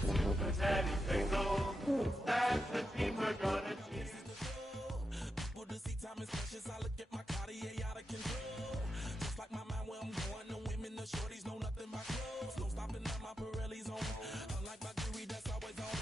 Cincinnati Bengals, that's the team we're gonna cheer. People to see time is precious. I look at my Cartier out of control. Just like my mind where I'm going. The women, the shorties know nothing but clothes. No stopping at my Pirelli's on. Unlike my jewelry that's always on.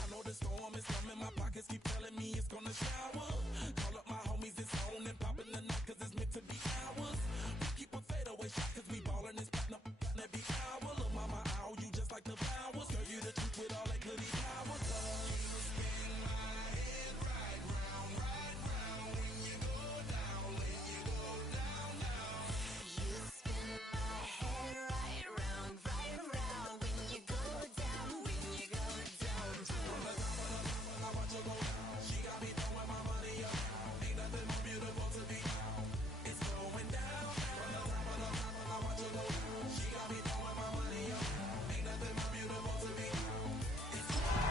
I know the storm is coming. My pockets keep telling me it's gonna shower. Call up my homies, it's on and popping the night cause it's meant to be ours. We keep a fadeaway shot cause we ballin' this platinum every hour. Look, mama, ow, you just like the flowers. Girl, you the truth with all that goody powers. You spin my head right round, when you go down, when you go down, down. You spin my head right round, when you go down, when you go down. From the top of the top, I watch her go down. She got me throwing my money up. Ain't nothing more beautiful to be found. It's going down. From the top of the top, I watch her go down. She got me throwing my money up. Ain't nothing more beautiful to be found. It's open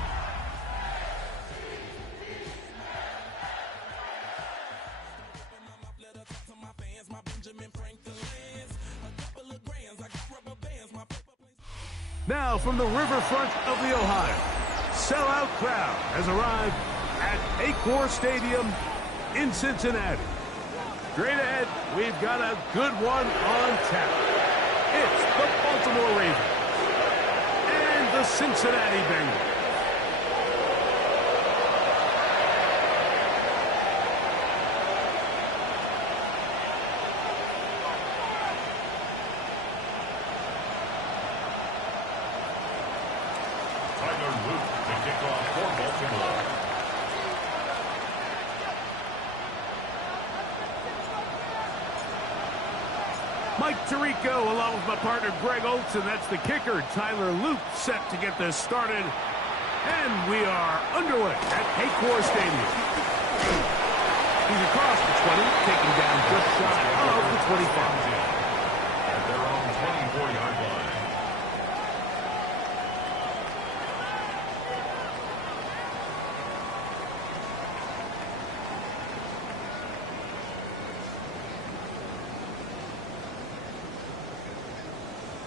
my mouth, let her talk to my fans. My Benjamin Franklin's. A couple of grands, I got rubber bands. My paper planes. Now from the riverfront of the Ohio, sellout crowd has arrived at Acor Stadium in Cincinnati. Straight ahead, we've got a good one on tap. It's the Baltimore Ravens and the Cincinnati Bengals. Tyler Luke to kick off for Baltimore. Mike Tirico along with my partner Greg Olson. That's the kicker. Tyler Luke set to get this started. And we are underway at Acor Stadium. He's across the 20, taking down just shy of the 25. At their own 24-yard line.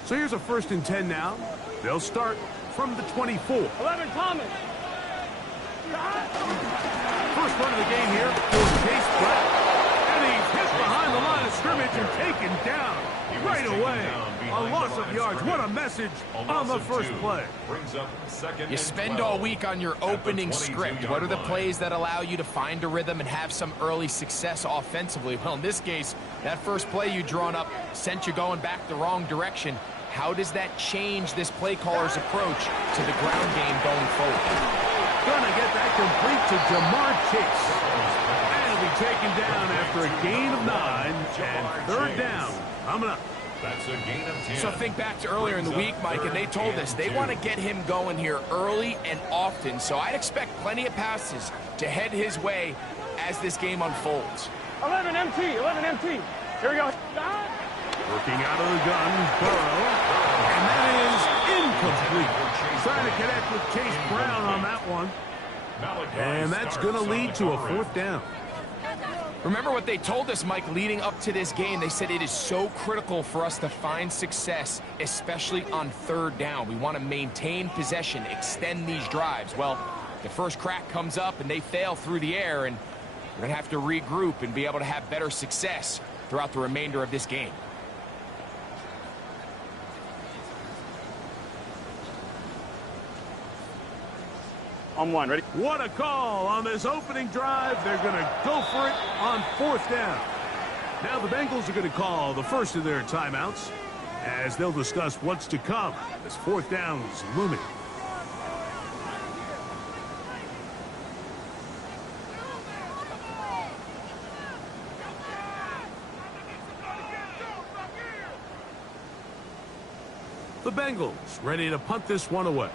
So here's a 1st and 10 now. They'll start from the 24. 11 Thomas. First run of the game here for Chase Brown. And he's hit behind the line of scrimmage and taken down right away. A loss of yards. What a message on the first play. Brings up second. You spend all week on your opening script. What are the plays that allow you to find a rhythm and have some early success offensively? Well, in this case, that first play you drawn up sent you going back the wrong direction. How does that change this play caller's approach to the ground game going forward? Gonna get that complete to Jamar Chase. And he'll be taken down after a gain of 9 and 3rd down. Coming up. That's a gain of 10. So think back to earlier in the week, Mike, and they told us they want to get him going here early and often. So I'd expect plenty of passes to head his way as this game unfolds. 11 MT. Here we go. Working out of the gun, Burrow. And that is incomplete. Trying to connect with Chase Brown on that one. And that's going to lead to a 4th down. Remember what they told us, Mike, leading up to this game. They said it is so critical for us to find success, especially on 3rd down. We want to maintain possession, extend these drives. Well, the first crack comes up and they fail through the air, and we're going to have to regroup and be able to have better success throughout the remainder of this game. On 1, ready? What a call on this opening drive. They're going to go for it on 4th down. Now the Bengals are going to call the first of their timeouts as they'll discuss what's to come as 4th down is looming. The Bengals ready to punt this one away.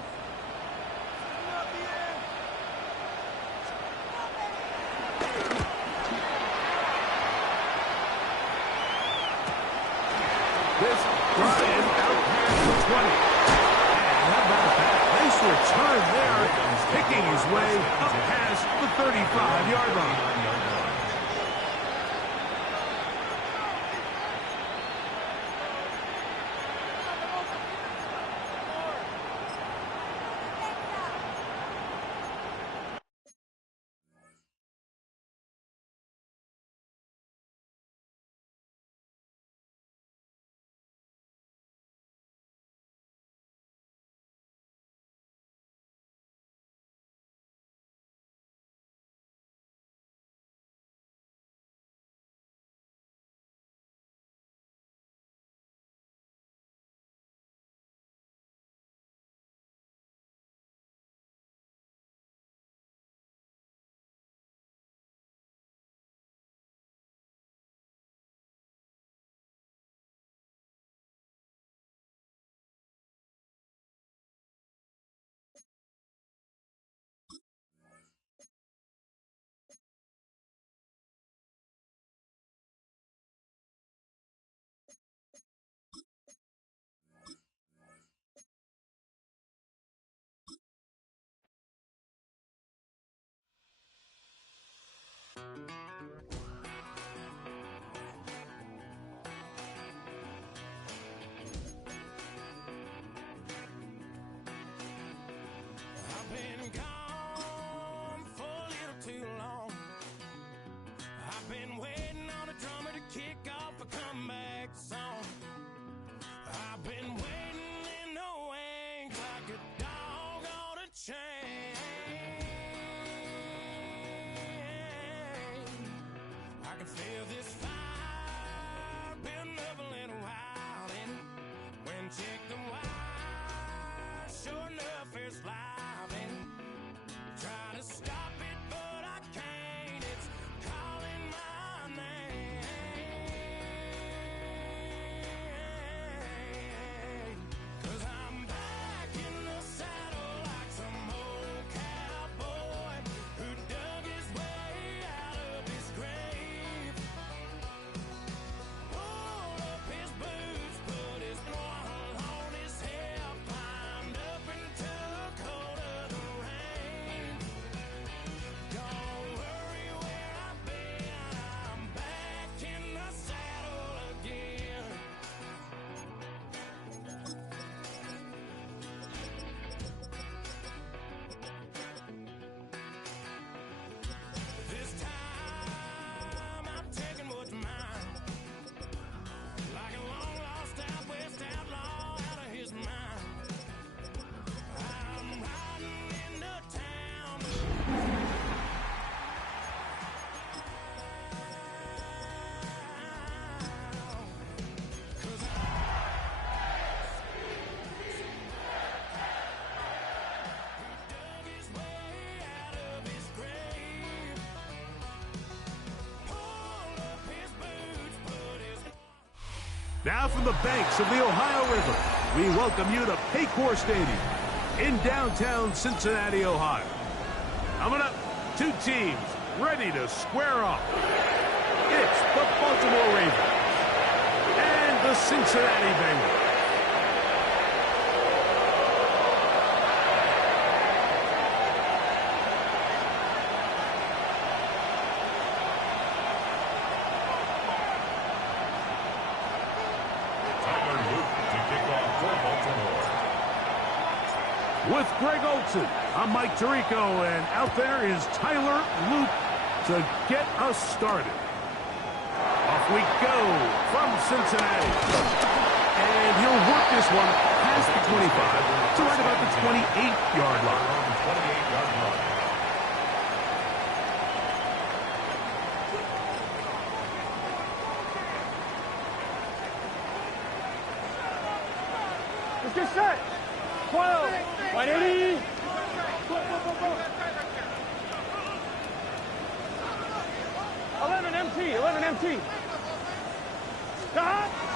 This Brian out past the 20. And how about that? Nice return there. Picking his way up past the 35-yard line. Now from the banks of the Ohio River, we welcome you to Paycor Stadium in downtown Cincinnati, Ohio. Coming up, two teams ready to square off. It's the Baltimore Ravens and the Cincinnati Bengals. With Greg Olson, I'm Mike Tirico, and out there is Tyler Luke to get us started. Off we go from Cincinnati. And he'll work this one past the 25 to right about the 28-yard line. Let's get set. 12. 180. 11 MT. 11 MT.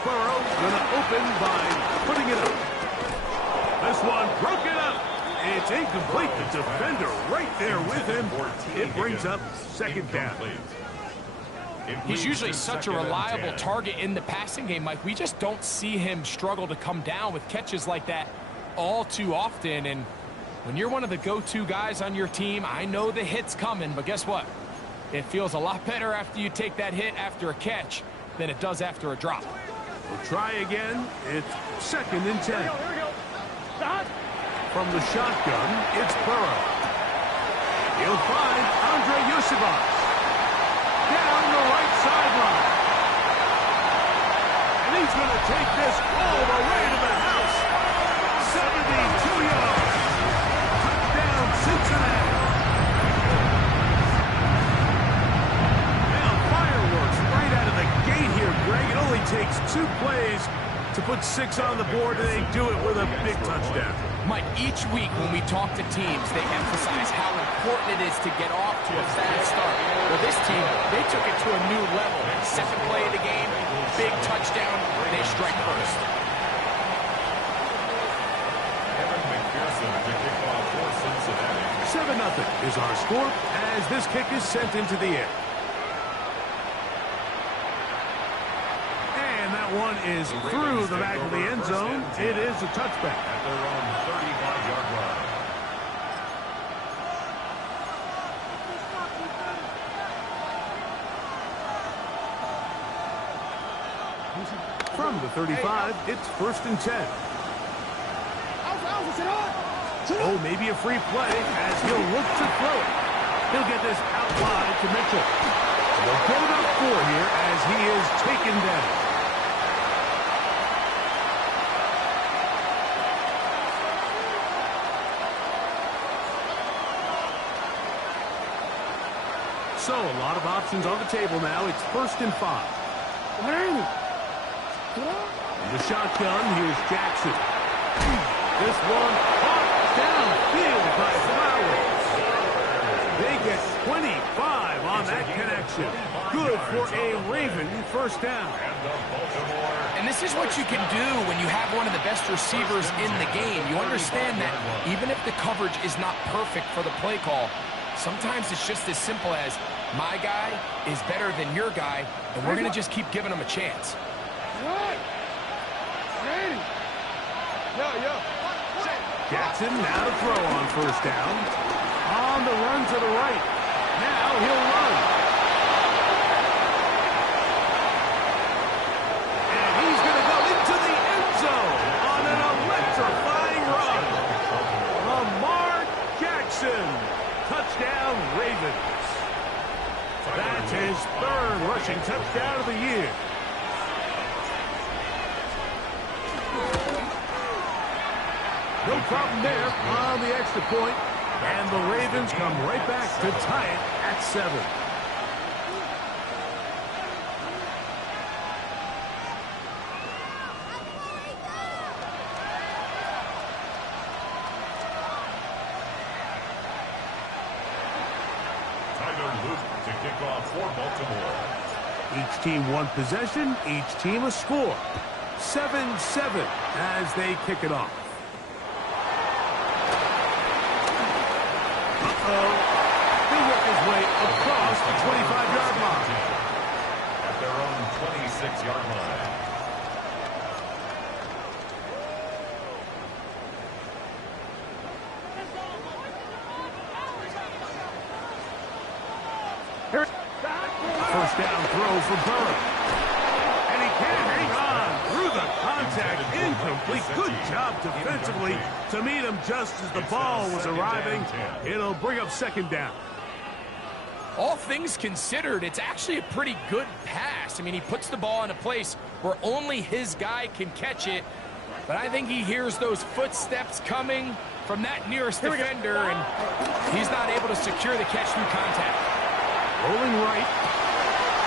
Burrow's going to open by putting it up. This one broken up. It's incomplete. The defender right there with him. It brings up second down. He's usually such a reliable target in the passing game, Mike. We just don't see him struggle to come down with catches like that all too often. And when you're one of the go-to guys on your team, I know the hit's coming, but guess what? It feels a lot better after you take that hit after a catch than it does after a drop. We'll try again. It's second and 10. Here we go. Stop. From the shotgun, it's Burrow. He'll find Andre Yosibas down the right sideline. And he's going to take this all the way to the house. 72 yards. Touchdown, Cincinnati. Now fireworks right out of the gate here, Greg. It only takes 2 plays to put 6 on the board, and they do it with a big touchdown. Mike, each week when we talk to teams, they emphasize how important it is to get off to a fast start. Well, this team, they took it to a new level. Second play of the game, big touchdown, they strike first. 7-0 is our score as this kick is sent into the air. And that one is through the back of the end zone. It is a touchback. At their own 35-yard line. From the 35, it's first and 10. Oh, maybe a free play as he'll look to throw it. He'll get this out wide to Mitchell. They'll get about 4 here as he is taken down. So, a lot of options on the table now. It's first and 5. The shotgun, here's Jackson. This one caught downfield by Flowers. They get 25 on that connection. Good for a Raven first down. And this is what you can do when you have one of the best receivers in the game. You understand that even if the coverage is not perfect for the play call, sometimes it's just as simple as my guy is better than your guy, and we're going to just keep giving him a chance. Jackson now to throw on first down. On the run to the right. Now he'll run. And he's going to go into the end zone on an electrifying run. Lamar Jackson. Touchdown, Ravens. That's his 3rd rushing touchdown of the year. No problem there on the extra point. And the Ravens come right back to tie it at 7. Tyler Luke to kick off for Baltimore. Each team 1 possession, each team a score. 7-7 as they kick it off. He'll work his way across the 25-yard line. At their own 26-yard line. First down throw for Burrow. And he can't hang on through the contact. Incomplete. Good job defensively to meet him just as the ball was arriving. It'll bring up second down. All things considered, it's actually a pretty good pass. I mean, he puts the ball in a place where only his guy can catch it. But I think he hears those footsteps coming from that nearest defender, and he's not able to secure the catch through contact. Rolling right.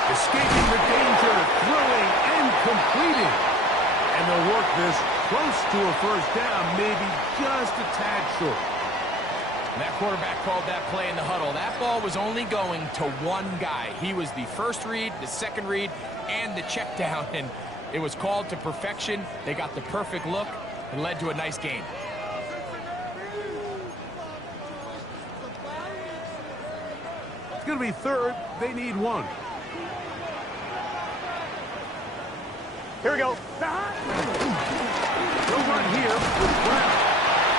Escaping the danger. Throwing and completing. And they'll work this close to a first down, maybe just a tad short. And that quarterback called that play in the huddle. That ball was only going to one guy. He was the first read, the second read, and the check down. And it was called to perfection. They got the perfect look and led to a nice gain. It's going to be third. They need one. Here we go. They'll run here with Brown.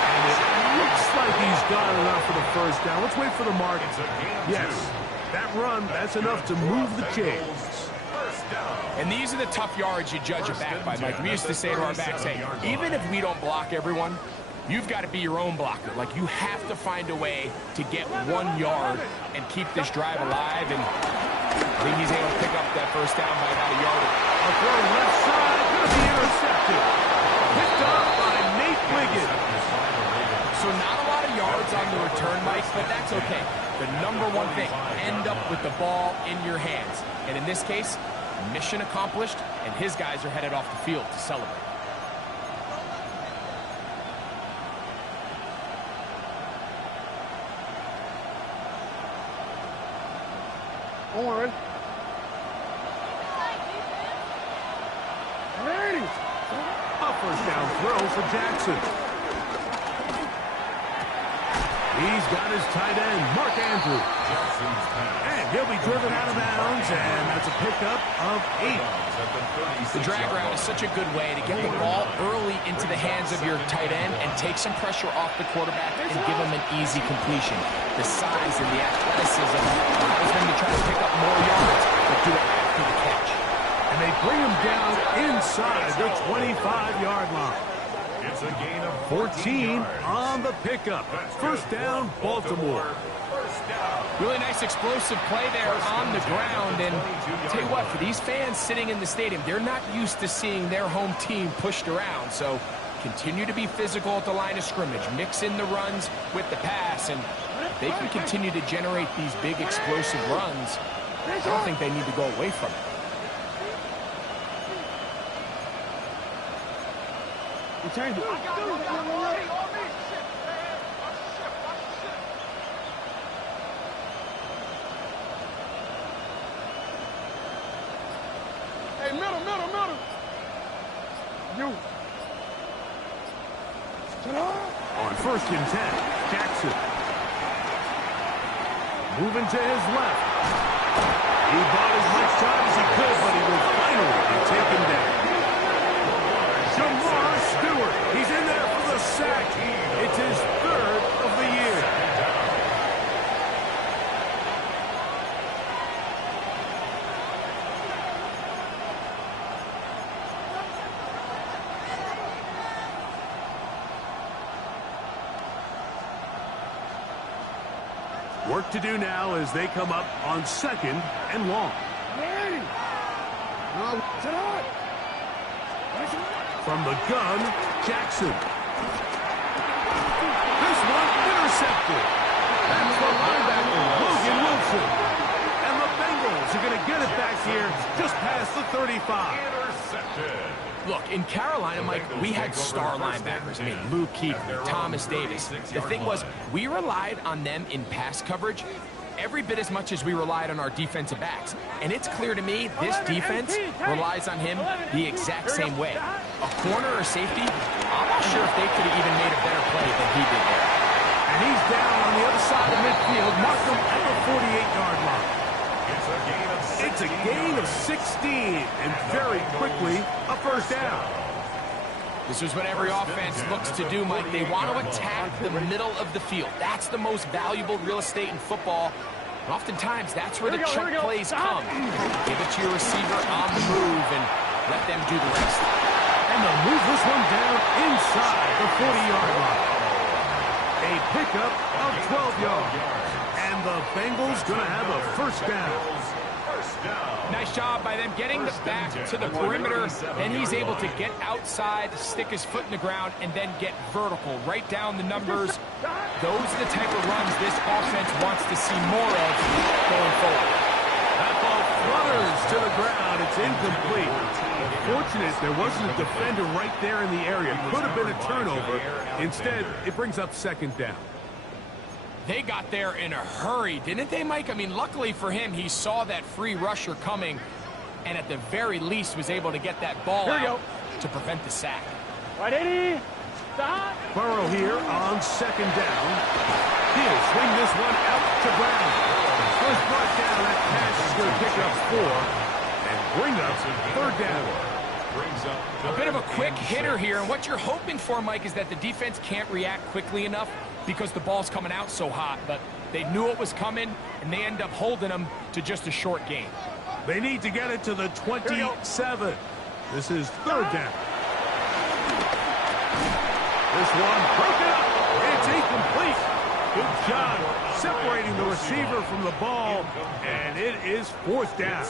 And it looks like he's got enough for the first down. Let's wait for the mark. Yes, that run, that's enough to move the chains. And these are the tough yards you judge a back by, Mike. We used to say to our backs, hey, even if we don't block everyone, you've got to be your own blocker. Like, you have to find a way to get 1 yard and keep this drive alive. And I think he's able to pick up that first down by about a yard. A throw left side, going to be intercepted. Picked up by Nate Wiggins. So not a lot of yards on the return, Mike, but that's okay. The number one thing, end up with the ball in your hands. And in this case, mission accomplished, and his guys are headed off the field to celebrate. Don't worry. A first down throw for Jackson. He's got his tight end, Mark Andrews. And he'll be driven out of bounds, and that's a pickup of 8. The drag route is such a good way to get the ball early into the hands of your tight end and take some pressure off the quarterback and give him an easy completion. The size and the athleticism allows them to try to pick up more yards, but do it after the catch. And they bring him down inside the 25-yard line. It's a gain of 14 on the pickup. First down, Baltimore. Really nice explosive play there on the ground. And I'll tell you what, for these fans sitting in the stadium, they're not used to seeing their home team pushed around. So continue to be physical at the line of scrimmage. Mix in the runs with the pass. And they can continue to generate these big explosive runs. I don't think they need to go away from it. Change it. Hey, middle. You. On first and 10, Jackson. Moving to his left. He bought as much time as he could, but he will finally be taken down. Jamar Stewart, he's in there for the sack. It's his 3rd of the year. Work to do now as they come up on 2nd and long. From the gun, Jackson. This one intercepted. That's the linebacker, Logan Wilson. And the Bengals are going to get it back here just past the 35. intercepted. Look, in Carolina, Mike, we had star linebackers. I mean, Luke Kuechly, Thomas Davis. The thing was, we relied on them in pass coverage, every bit as much as we relied on our defensive backs. And it's clear to me this defense relies on him the exact same way. A corner or safety, I'm not sure if they could have even made a better play than he did there. And he's down on the other side of midfield. Mark him at the 48-yard line. It's a gain of 16, and very quickly, a first down. This is what every offense looks to do, Mike. They want to attack the middle of the field. That's the most valuable real estate in football. And oftentimes, that's where the chunk plays come. Give it to your receiver on the move and let them do the rest. And they'll move this one down inside the 40-yard line. A pickup of 12 yards. And the Bengals going to have a first down. Nice job by them getting the back to the perimeter, and he's able to get outside, stick his foot in the ground, and then get vertical, right down the numbers. Those are the type of runs this offense wants to see more of going forward. That ball flutters to the ground. It's incomplete. Fortunate there wasn't a defender right there in the area. Could have been a turnover. Instead, it brings up second down. They got there in a hurry, didn't they, Mike? I mean, luckily for him, he saw that free rusher coming and at the very least was able to get that ball out to prevent the sack. Right, 80. Stop. Burrow here on second down. He'll swing this one out to Brown. First brought down, that pass is going to pick up 4 and bring up third down. A bit of a quick hitter here, and what you're hoping for, Mike, is that the defense can't react quickly enough because the ball's coming out so hot, but they knew it was coming, and they end up holding them to just a short gain. They need to get it to the 27. This is third down. This one broken up. It's incomplete. Good job separating the receiver from the ball, and it is fourth down.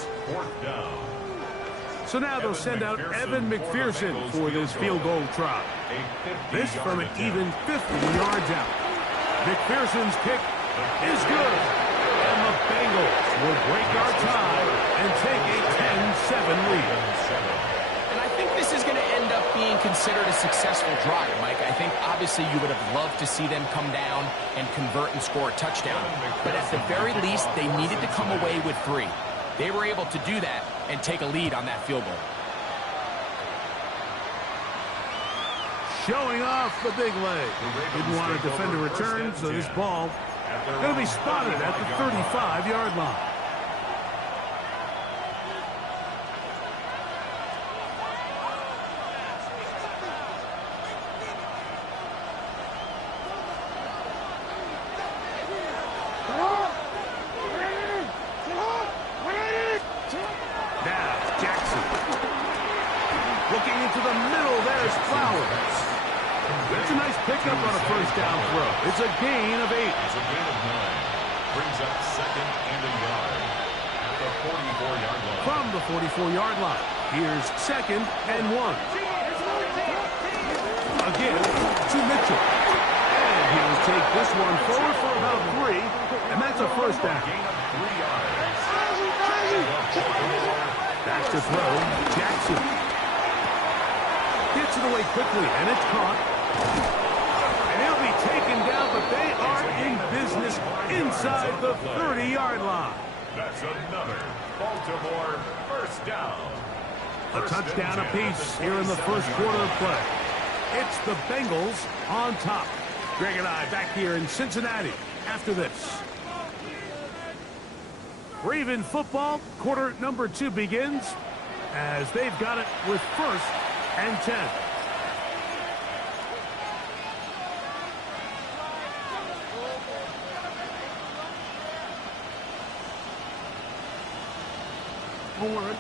So now they'll send out Evan McPherson for this field goal try. This from an even 50 yards out. McPherson's kick is good. And the Bengals will break our tie and take a 10-7 lead. And I think this is going to end up being considered a successful drive, Mike. I think obviously you would have loved to see them come down and convert and score a touchdown. But at the very least, they needed to come away with 3. They were able to do that and take a lead on that field goal. Showing off the big leg. Didn't want to defend a return, so this ball going to be spotted at the 35-yard line. Pickup on a first down throw. It's a gain of 8. It's a gain of 9. Brings up second and a yard at the 44-yard line. From the 44-yard line, here's second and 1. Again to Mitchell. And he'll take this one forward for about 3, and that's a first down. Gain of 3 yards. Back to throw, Jackson. Gets it away quickly, and it's caught. Taken down, but they are in business inside the 30-yard line. That's another Baltimore first down. A touchdown apiece here in the first quarter of play. It's the Bengals on top. Greg and I back here in Cincinnati after this. Raven football, quarter number 2 begins as they've got it with first and 10. Forward.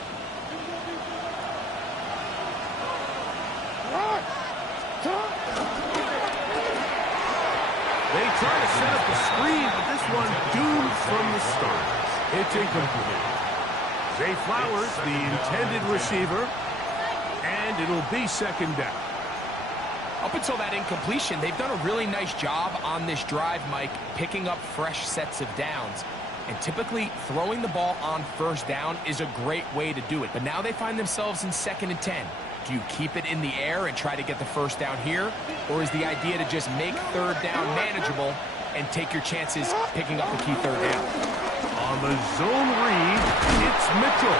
They try to set up the screen, but this one doomed from the start. It's incomplete. Zay Flowers, the intended receiver, and it'll be second down. Up until that incompletion, they've done a really nice job on this drive, Mike, picking up fresh sets of downs. And typically, throwing the ball on first down is a great way to do it. But now they find themselves in second and 10. Do you keep it in the air and try to get the first down here? Or is the idea to just make third down manageable and take your chances picking up the key third down. On the zone read, it's Mitchell.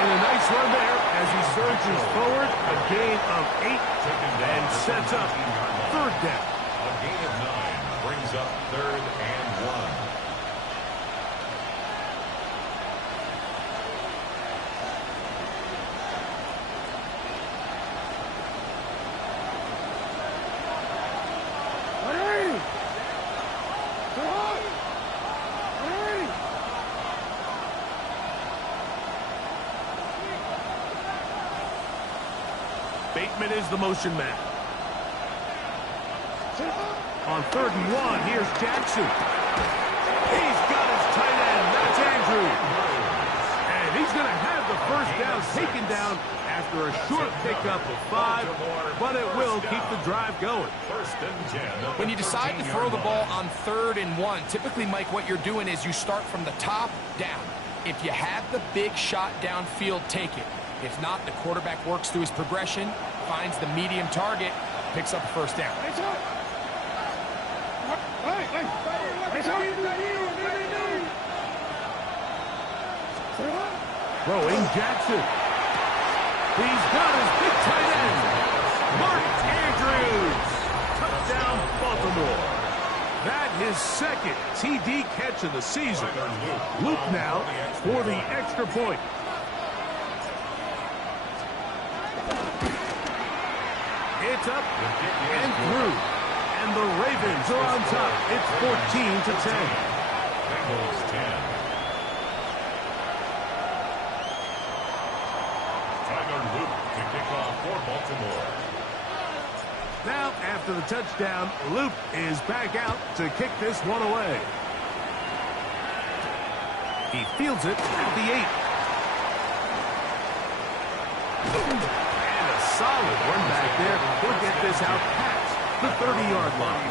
And a nice run there as he surges forward, a gain of 8, and sets up third down. A gain of 9 brings up 3rd and 1. Bateman is the motion man. On 3rd and 1, here's Jackson. He's got his tight end. That's Andrews. And he's going to have the first down taken down after a short pickup of 5, but it will keep the drive going. 1st and 10. When you decide to throw the ball on 3rd and 1, typically, Mike, what you're doing is you start from the top down. If you have the big shot downfield, take it. If not, the quarterback works through his progression, finds the medium target, picks up a first down. Throwing Jackson. He's got his big tight end. Mark Andrews. Touchdown, Baltimore. That his 2nd TD catch of the season. Luke now for the extra point. It's up and through. And the Ravens are on top. It's 14-10. Bengals 10. Tyler Luke to kick off for Baltimore. Now, after the touchdown, Luke is back out to kick this one away. He fields it at the 8. Solid run back there. He'll get this out past the 30-yard line.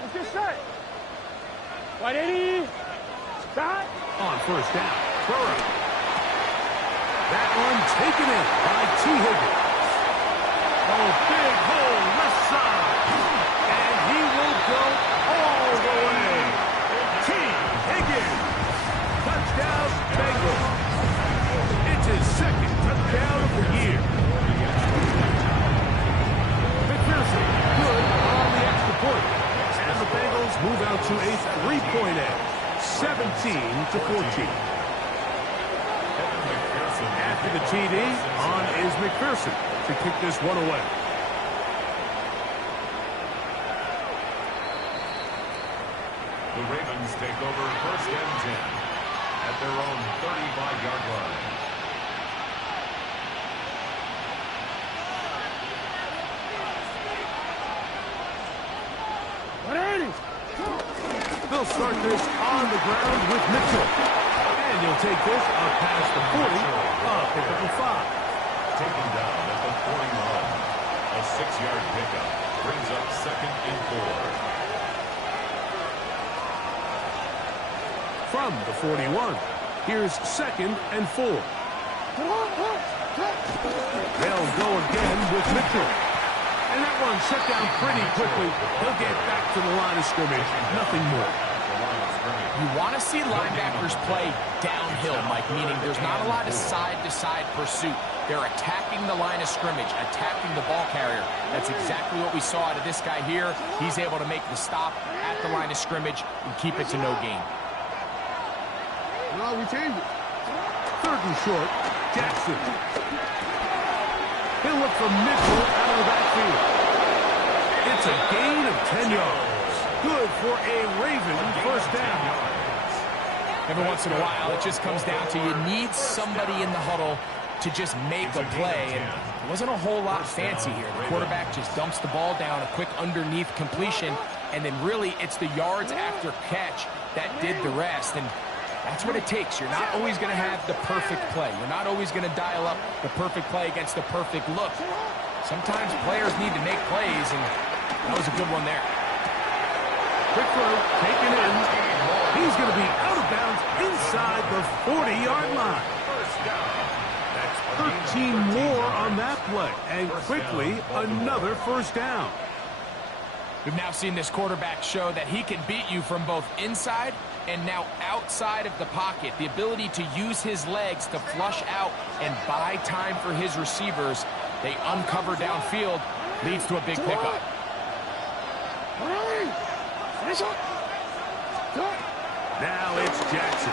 Let's get set. 180. Stop. On 1st down, Burrow. That one taken in by T. Higgins. Oh, big hole left side. And he will go all the way. T. Higgins. Touchdown, Bengals. It's his 2nd touchdown of the year. McPherson, good on the extra point. And the Bengals move out to a 3-point edge. 17-14. After the TD, on is McPherson to kick this one away. The Ravens take over 1st and 10 at their own 35-yard line. They'll start this on the ground with Mitchell. And he'll take this up past the 40, pick up the 5. Taken down at the 41. A 6-yard pickup brings up 2nd and 4. From the 41, here's 2nd and 4. They'll go again with Mitchell. And that one shut down pretty quickly. He'll get back to the line of scrimmage. Nothing more. You want to see linebackers play downhill, Mike, meaning there's not a lot of side-to-side pursuit. They're attacking the line of scrimmage, attacking the ball carrier. That's exactly what we saw out of this guy here. He's able to make the stop at the line of scrimmage and keep it to no gain. Well, we changed it. 3rd and short, Jackson. He'll look for Mitchell out of the backfield. It's a gain of 10 yards. Good for a Raven first down. Every once in a while, it just comes down to you need somebody in the huddle to just make a play. And it wasn't a whole lot fancy here. The quarterback just dumps the ball down, a quick underneath completion, and then really it's the yards after catch that did the rest. And That's what it takes. You're not always going to have the perfect play. You're not always going to dial up the perfect play against the perfect look. Sometimes players need to make plays, and that was a good one there. Quick throw, taken in. He's going to be out of bounds inside the 40-yard line. 13 more on that play, and quickly another first down. We've now seen this quarterback show that he can beat you from both inside and now outside of the pocket. The ability to use his legs to flush out and buy time for his receivers. They uncover downfield, leads to a big pickup. Now it's Jackson.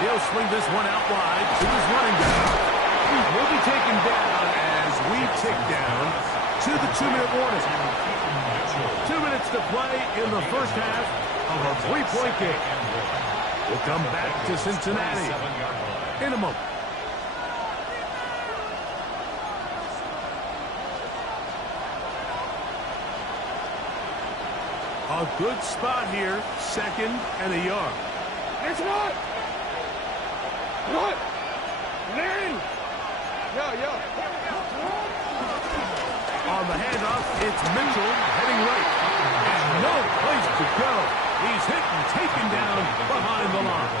He'll swing this one out wide to his running back. Will be taken down as we tick down to the 2-minute warning. 2 minutes to play in the first half of a 3-point game. We'll come back to Cincinnati in a moment. A good spot here, 2nd and a yard. It's not. What? Larry. On the handoff, it's Mitchell heading right. And no place to go. He's hit and taken down behind the line.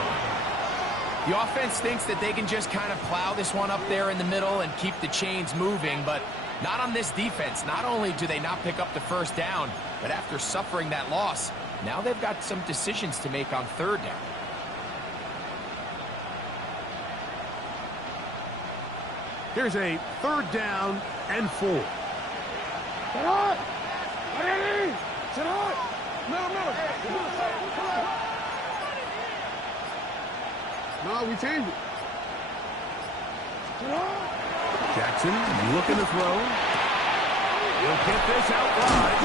The offense thinks that they can just kind of plow this one up there in the middle and keep the chains moving, but not on this defense. Not only do they not pick up the first down, but after suffering that loss, now they've got some decisions to make on 3rd down. Here's a 3rd down and 4. No, we changed it. Jackson looking to throw. He'll get this out wide.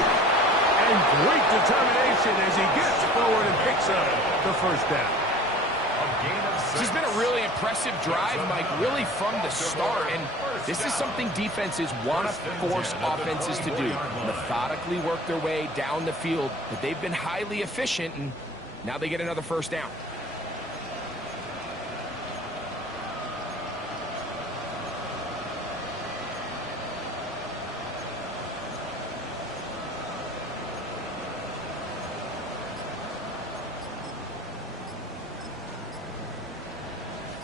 And great determination as he gets forward and picks up the first down. This has been a really impressive drive, Mike, really from the start. And this is something defenses want to force offenses to do. Methodically work their way down the field. But they've been highly efficient, and now they get another first down.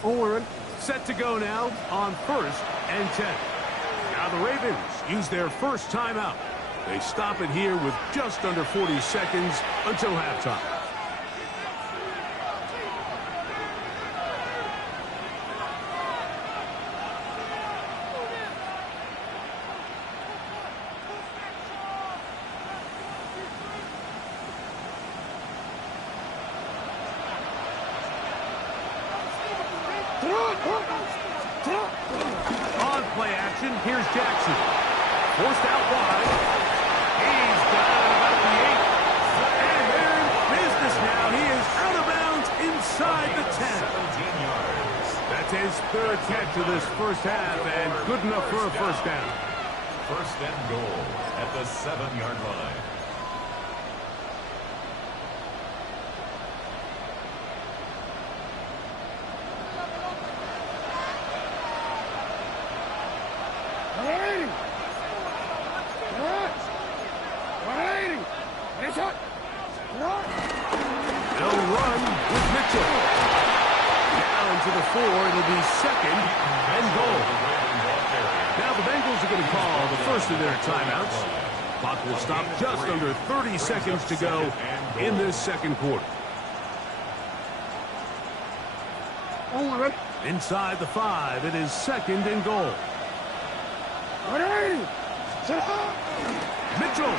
Owen set to go now on 1st and 10. Now the Ravens use their first timeout. They stop it here with just under 40 seconds until halftime. On play action, here's Jackson. Forced out wide. He's got it about the 8. And they're in business now. He is out of bounds inside the 10. That's his 3rd catch of this first half, and good enough for a first down. 1st and goal at the 7-yard line. They'll run with Mitchell. Down to the 4. It'll be 2nd and goal. Now the Bengals are going to call the first of their timeouts. Clock will stop just under 30 seconds to go in this 2nd quarter. Inside the 5, it is 2nd and goal. Mitchell.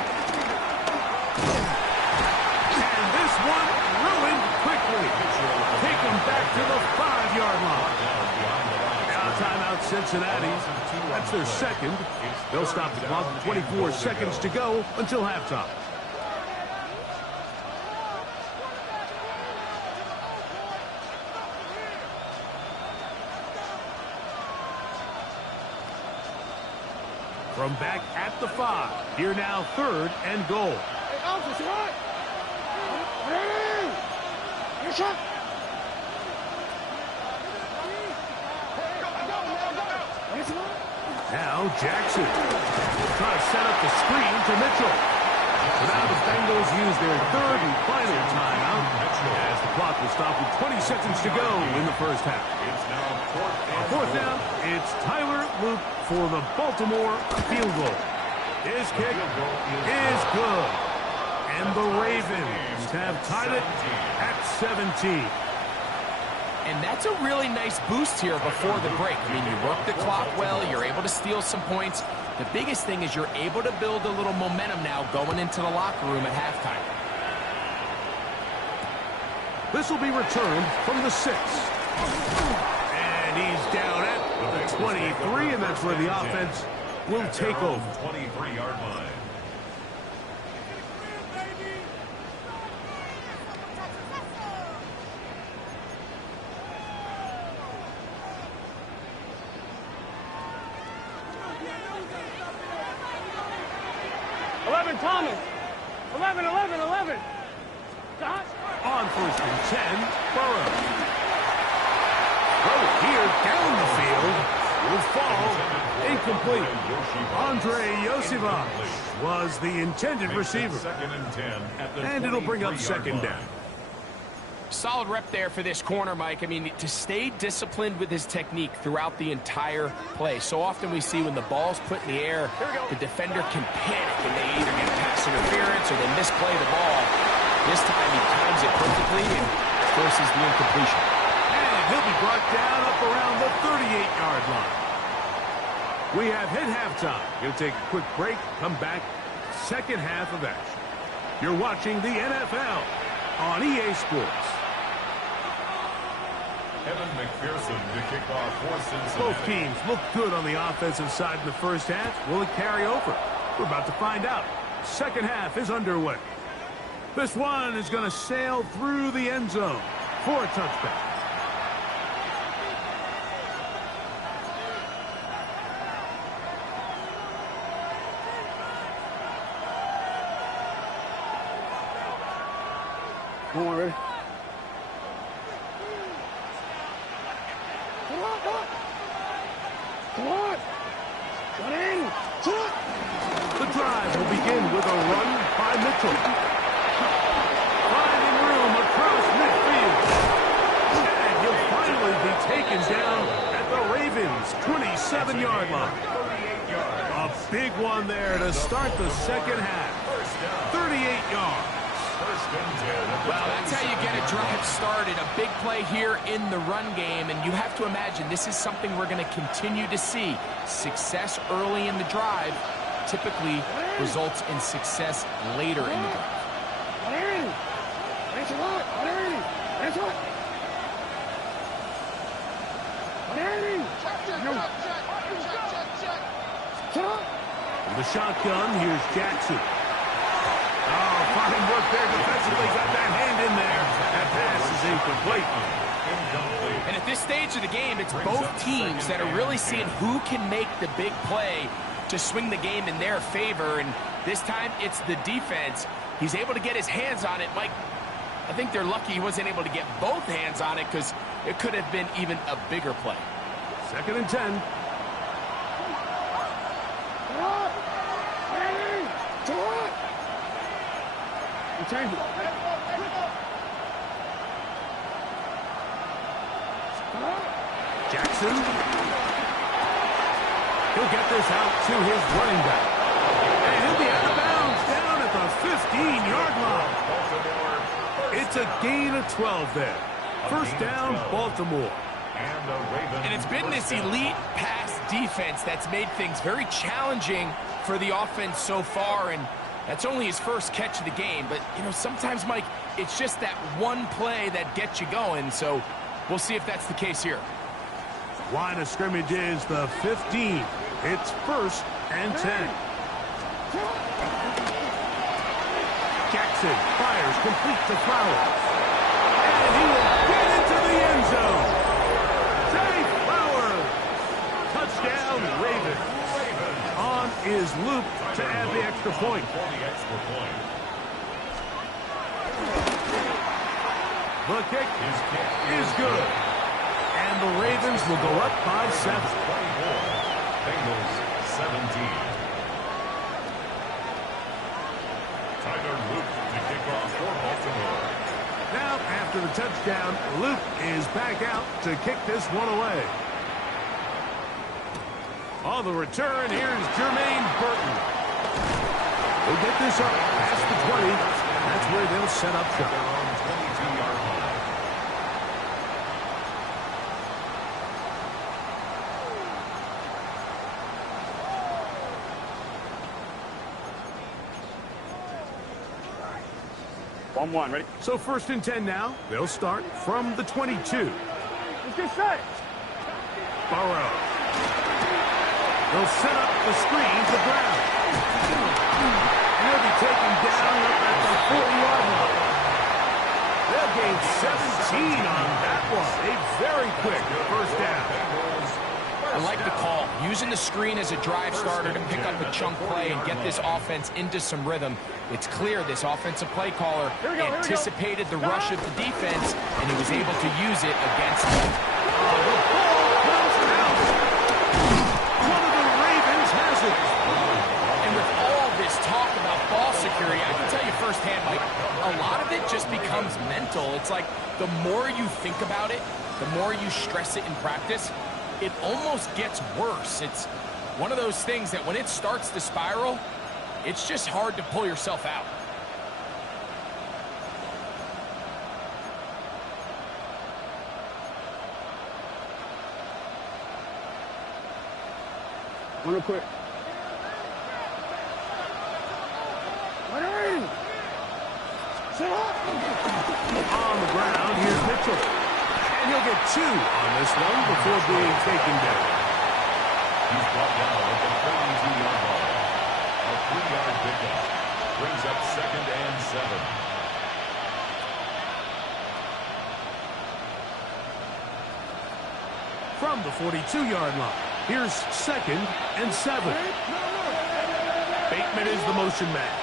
And this one ruined quickly. Take him back to the 5-yard line. Now timeout Cincinnati. That's their 2nd. They'll stop the clock with 24 seconds to go until halftime. From back at the 5. Here now 3rd and goal. Now Jackson will try to set up the screen to Mitchell. So now the Bengals use their third and final timeout as the clock will stop with 20 seconds to go in the first half. It's now On fourth down, it's Tyler Luke for the Baltimore field goal. His kick is good. And the Ravens have tied it at 17. And that's a really nice boost here before the break. I mean, you work the clock well, you're able to steal some points. The biggest thing is you're able to build a little momentum now going into the locker room at halftime. This will be returned from the 6. And he's down at the 23, and that's where the offense will take over. 23-yard line. Thomas. 11. On first and 10, Burrow. Throw here down the field will fall incomplete. Andre Yosivach was the intended receiver. Second and 10 at the And it'll bring up 23-yard second line. down. Solid rep there for this corner, Mike. I mean, to stay disciplined with his technique throughout the entire play. So often we see when the ball's put in the air, the defender can panic and they either get pass interference or they misplay the ball. This time he times it perfectly and forces the incompletion. And he'll be brought down up around the 38-yard line. We have hit halftime. We'll take a quick break, come back, second half of action. You're watching the NFL on EA Sports. Evan McPherson to kick off for Cincinnati. Both teams look good on the offensive side in the first half. Will it carry over? We're about to find out. Second half is underway. This one is going to sail through the end zone for a touchback. Come on, ready? Come on! Get in! The drive will begin with a run by Mitchell. Finding room across midfield. And he'll finally be taken down at the Ravens' 27-yard line. A big one there to start the second half. 38 yards. Well, that's how you get a drive started. A big play here in the run game, and you have to imagine this is something we're going to continue to see. Success early in the drive typically results in success later in the drive. In the shotgun, here's Jackson. Oh, fine work there defensively. Got that hand in there. That pass is incomplete. And at this stage of the game, it's both teams that are really seeing who can make the big play to swing the game in their favor. And this time, it's the defense. He's able to get his hands on it. Mike, I think they're lucky he wasn't able to get both hands on it because it could have been even a bigger play. Second and 10. Change it. Jackson. He'll get this out to his running back. And he'll be out of bounds down at the 15-yard line. It's a gain of 12 there. First down, Baltimore. And it's been this elite pass defense that's made things very challenging for the offense so far, and that's only his first catch of the game. But, you know, sometimes, Mike, it's just that one play that gets you going, so we'll see if that's the case here. Line of scrimmage is the 15. It's first and 10. Jackson fires complete to Flowers. And he will get into the end zone. Zay Flowers. Touchdown, Ravens. On is Luke to add the extra point. The kick is good. And the Ravens will go up by 7. Bengals 17. Tyler Luke to kick off for Baltimore. Now, after the touchdown, Luke is back out to kick this one away. On the return, here's Jermaine Burton. He'll get this up past the 20. That's where they'll set up shop. Their own 22-yard line. One, ready? So 1st and 10 now. They'll start from the 22. Let's get set. Burrow. They'll set up the screen to Brown. And he'll be taken down up at the 40-yard line. They'll gain 17 on that one. A very quick first down. I like the call. Using the screen as a drive starter to pick up a chunk play and get this offense into some rhythm. It's clear this offensive play caller anticipated the rush of the defense, and he was able to use it against them. The ball comes out. One of the Ravens has it. And with all this talk about ball security, I can tell you firsthand, Mike, a lot of it just becomes mental. It's like the more you think about it, the more you stress it in practice, it almost gets worse. It's one of those things that when it starts to spiral, it's just hard to pull yourself out. One real quick. Ready? Set up. On the ground, here's Mitchell. And he'll get 2 on this one before being taken down. He's brought down at the 32-yard line. A 3-yard pickup brings up 2nd and 7. From the 42-yard line, here's 2nd and 7. Bateman is the motion man.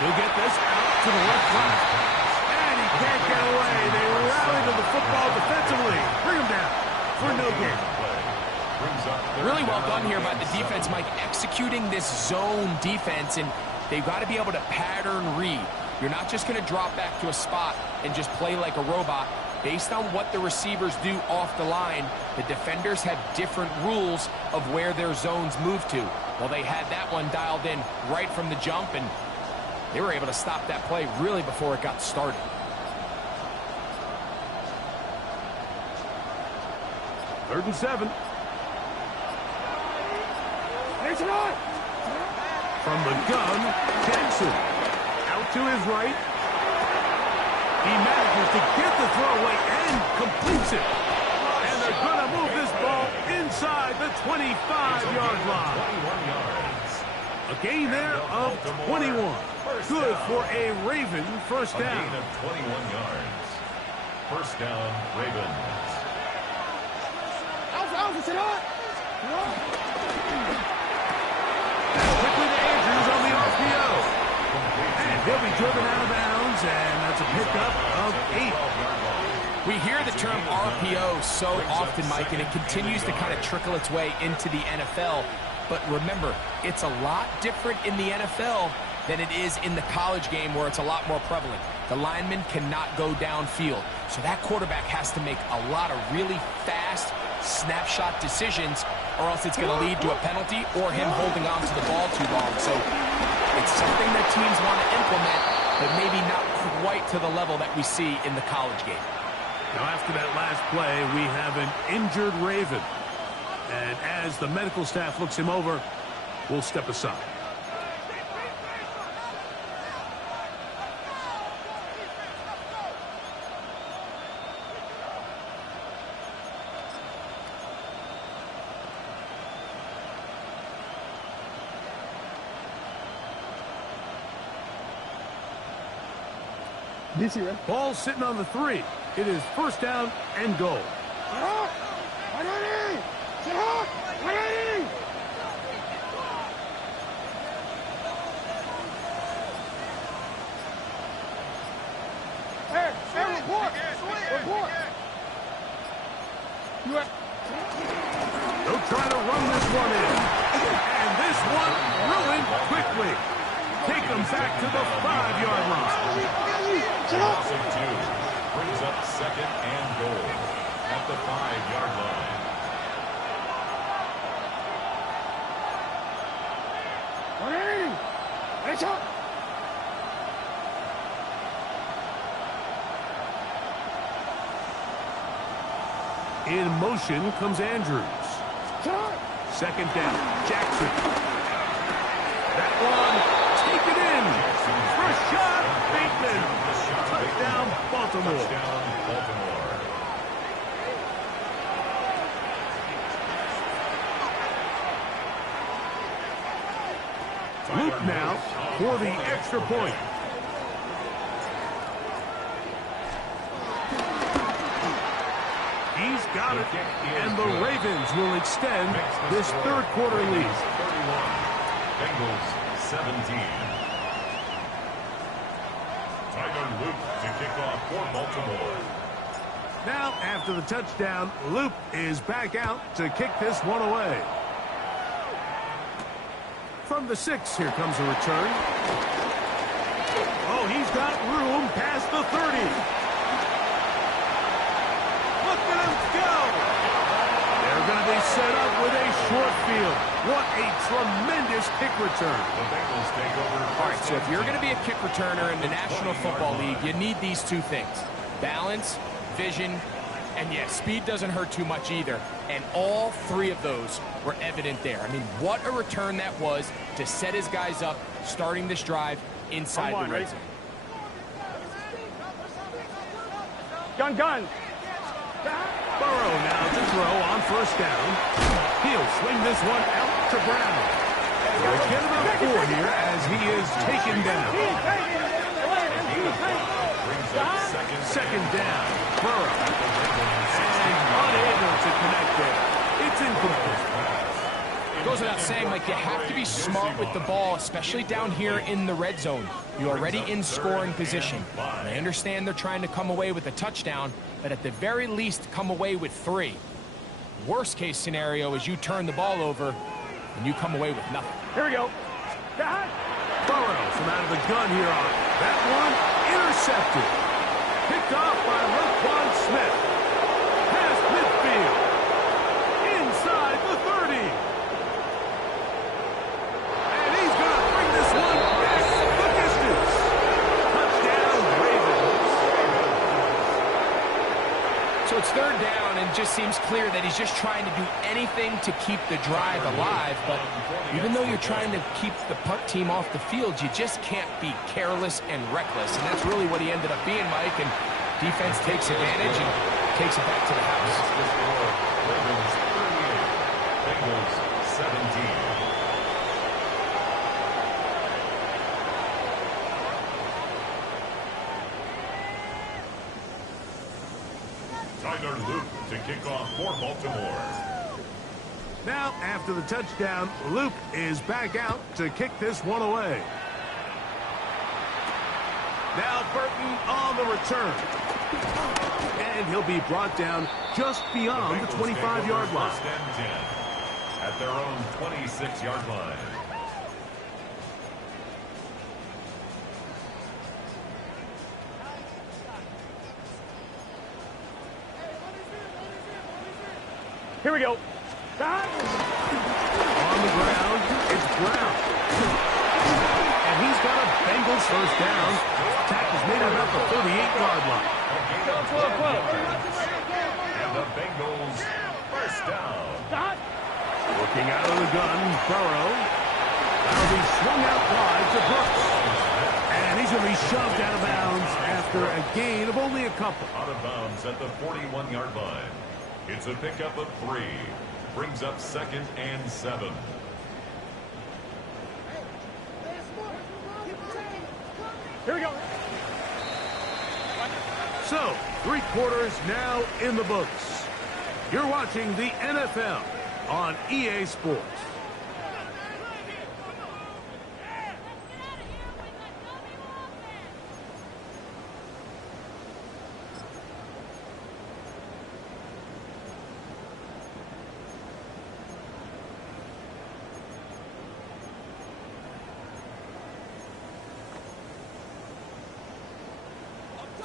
He'll get this out to the left side. And he can't get away. They rally to the football defensively. Bring him down for no gain. Really well done here by the defense, Mike, executing this zone defense, and they've got to be able to pattern read. You're not just going to drop back to a spot and just play like a robot. Based on what the receivers do off the line, the defenders have different rules of where their zones move to. Well, they had that one dialed in right from the jump, and they were able to stop that play really before it got started. Third and 7. From the gun, Jackson. Out to his right. He manages to get the throw away and completes it. And they're going to move this ball inside the 25-yard line. 21 yards. A gain there of 21. Good for a Raven first A down. gain of 21 yards. First down, Ravens. Quickly to Andrews on the RPO. And he'll be driven out of bounds, and that's a pickup of 8. We hear the term RPO so often, Mike, and it continues to kind of trickle its way into the NFL. But remember, it's a lot different in the NFL than it is in the college game where it's a lot more prevalent. The lineman cannot go downfield. So that quarterback has to make a lot of really fast snapshot decisions, or else it's going to lead to a penalty or him holding on to the ball too long. So it's something that teams want to implement, but maybe not quite to the level that we see in the college game. Now, after that last play, we have an injured Raven. And as the medical staff looks him over, we'll step aside. DC, right? Ball sitting on the 3. It is first down and goal. They'll try to run this one in. And this one ruined quickly. Take them back to the 5-yard line. Loss of 2. Brings up second and goal at the 5-yard line. In motion comes Andrews. Second down, Jackson. That one, take it in. First shot, Bateman. Touchdown, Baltimore. Touchdown, Baltimore. Luke now for the extra point. He's got it, and the Ravens will extend this third quarter lead. 31. Bengals 17. Tyler Luke to kick off for Baltimore. Now, after the touchdown, Luke is back out to kick this one away. From the 6, here comes a return. Oh, he's got room past the 30. Look at him go! They're going to be set up with a short field. What a tremendous kick return. The Bengals take over. All right, so if you're going to be a kick returner in the National Football League, you need these two things. Balance, vision, and yes, speed doesn't hurt too much either. And all three of those were evident there. I mean, what a return that was to set his guys up, starting this drive inside the red zone. Gun. Burrow now to throw on first down. He'll swing this one out to Brown. We'll get about 4 here as he is taken down. Brings up Second down. Burrow. And unable to connect there. It's incomplete. Goes without saying, Mike, you have to be smart with the ball, especially down here in the red zone. You're already in scoring position. And I understand they're trying to come away with a touchdown, but at the very least, come away with 3. Worst case scenario is you turn the ball over and you come away with nothing. Here we go. Burrow from out of the gun here on that one. Intercepted. Picked off by Roquan Smith. Past midfield. Inside the 30. And he's going to bring this one back the distance. Touchdown, Ravens. So it's third down, and it just seems clear that he's just trying to do anything to keep the drive alive. But even though you're trying to keep the punt team off the field, you just can't be careless and reckless. And that's really what he ended up being, Mike. And defense takes advantage and takes it back to the house. Ravens 38. Bengals 17. Tyler Luke to kick off for Baltimore. Now, after the touchdown, Luke is back out to kick this one away. Now Burton on the return. And he'll be brought down just beyond the 25-yard line. First and 10 at their own 26-yard line. Here we go. On the ground, it's Brown. And he's got a Bengals first down. Tackle's made about the 38-yard line. And the Bengals first down. Looking out of the gun, Burrow. That'll be swung out wide to Brooks. And he's going to be shoved out of bounds after a gain of only a couple. Out of bounds at the 41-yard line. It's a pickup of 3. Brings up second and 7. Here we go. So, 3 quarters now in the books. You're watching the NFL on EA Sports.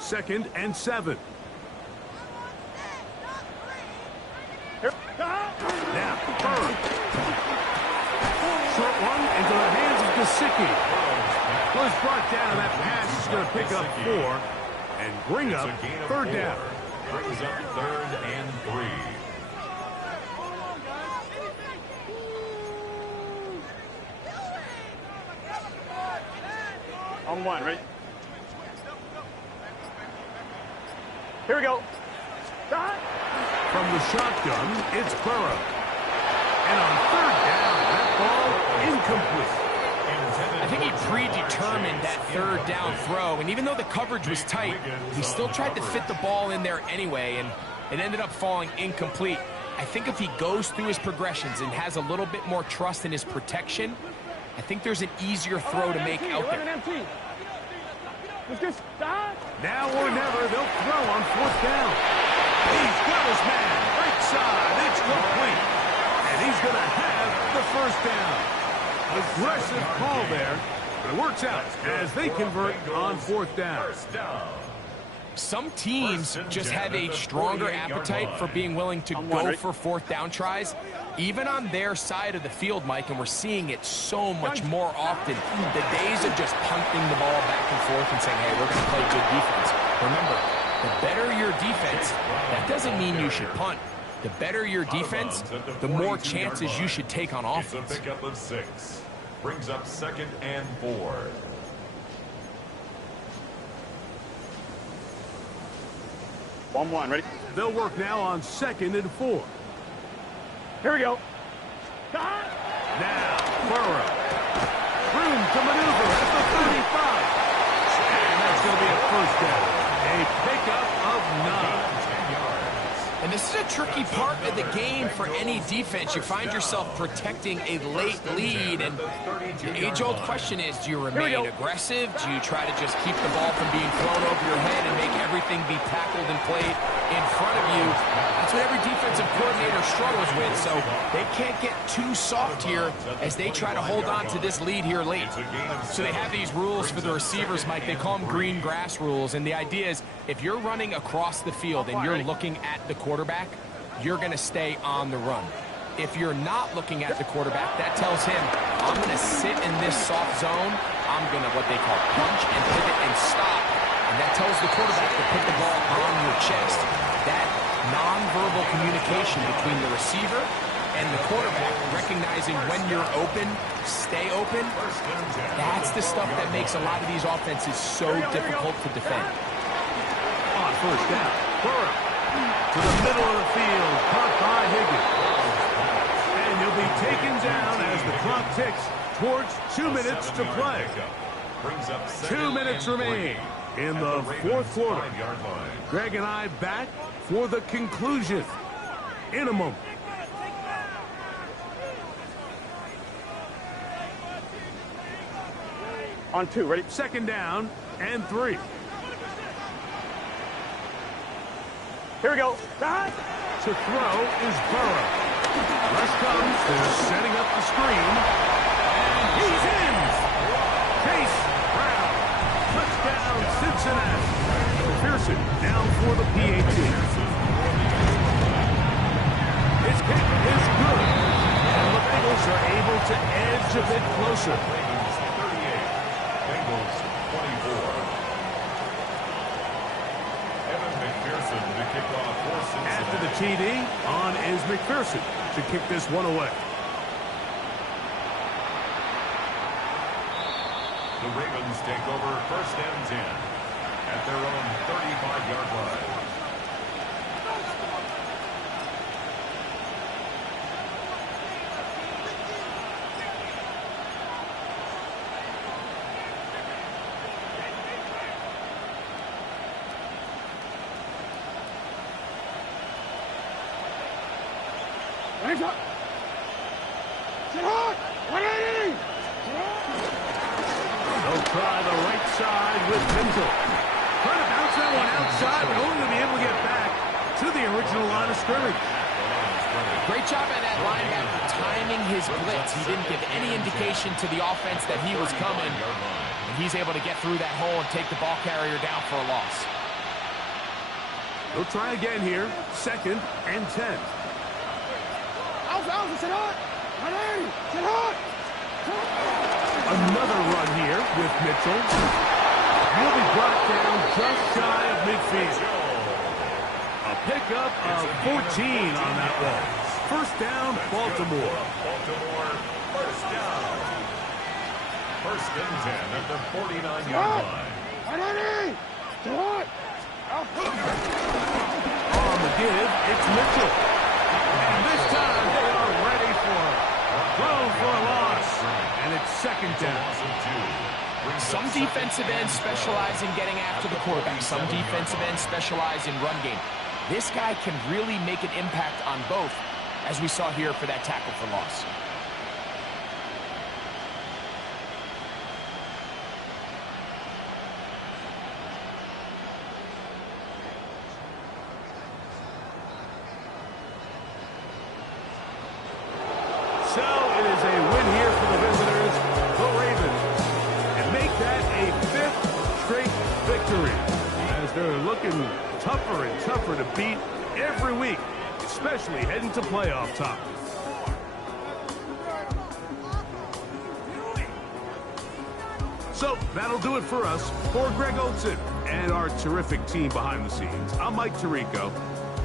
2nd and 7. Now, Burrow. Short one into the hands of Gesicki. Was brought down. That pass is going to pick up 4 and bring up 3rd down. Brings up 3rd and 3. On 1, ready? Here we go. From the shotgun, it's Burrow. And on 3rd down, that ball incomplete. I think he predetermined that 3rd down throw, and even though the coverage was tight, he still tried to fit the ball in there anyway, and it ended up falling incomplete. I think if he goes through his progressions and has a little bit more trust in his protection, I think there's an easier throw to make out there. Now or never, they'll throw on 4th down. He's got his man. Right side. It's complete. And he's going to have the 1st down. Aggressive call there. But it works out as they convert on 4th down. Some teams just have a stronger appetite for being willing to go for 4th down tries, even on their side of the field, Mike, and we're seeing it so much more often. The days of just punting the ball back and forth and saying, hey, we're going to play good defense. Remember, the better your defense, that doesn't mean you should punt. The better your defense, the more chances you should take on offense. It's a pickup of 6. Brings up 2nd and 4. On 1, ready? They'll work now on 2nd and 4. Here we go. Now, Burrow. Room to maneuver at the 35. And that's going to be a 1st down. A pickup of 9. And this is a tricky part of the game for any defense. You find yourself protecting a late lead, and the age-old question is, do you remain aggressive? Do you try to just keep the ball from being thrown over your head and make everything be tackled and played in front of you? That's what every defensive coordinator struggles with, so they can't get too soft here as they try to hold on to this lead here late. So they have these rules for the receivers, Mike. They call them green grass rules, and the idea is if you're running across the field and you're looking at the quarterback, you're going to stay on the run. If you're not looking at the quarterback, that tells him, I'm going to sit in this soft zone. I'm going to what they call punch and pivot and stop. And that tells the quarterback to put the ball on your chest. That nonverbal communication between the receiver and the quarterback, recognizing when you're open, stay open, that's the stuff that makes a lot of these offenses so difficult to defend. On 1st down, Burrow to the middle of the field, caught by Higgins. And he'll be taken down as the clock ticks towards 2 minutes to play. 2 minutes remain in the 4th quarter. Greg and I back for the conclusion in a moment. On 2, ready? 2nd down and 3. Here we go. To throw is Burrow. Rush comes. They're setting up the screen. And he's in. Chase Brown. Touchdown, Cincinnati. Pearson down for the PAT. His kick is good. And the Bengals are able to edge a bit closer. Bengals 24. After the TD, on is McPherson to kick this one away. The Ravens take over 1st and 10 at their own 35-yard line. Hands up. Sit hard. 180. They'll try the right side with Pinto. Trying to bounce that one outside, but only to be able to get back to the original line of scrimmage. Great job by that linebacker timing his blitz. He didn't give any indication to the offense that he was coming. And he's able to get through that hole and take the ball carrier down for a loss. They'll try again here. 2nd and 10. Alpha, sit hot! 180! Sit hot! Another run here with Mitchell. He'll be brought down just shy of midfield. A pickup of 14 on that one. First down, Baltimore. Baltimore, first down. First and 10 at the 49-yard line. 180! Sit hot! On the give, it's Mitchell. And this time they are ready for it. Throw for a loss. And it's 2nd down. Some defensive ends specialize in getting after the quarterback. Some defensive ends specialize in run game. This guy can really make an impact on both, as we saw here for that tackle for loss. So it is a win here for the visitors, the Ravens, and make that a 5th straight victory as they're looking tougher and tougher to beat every week, especially heading to playoff time. So that'll do it for us. For Greg Olson and our terrific team behind the scenes, I'm Mike Tirico.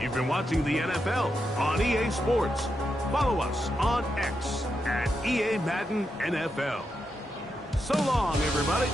You've been watching the NFL on EA Sports. Follow us on X at EA Madden NFL. So long, everybody.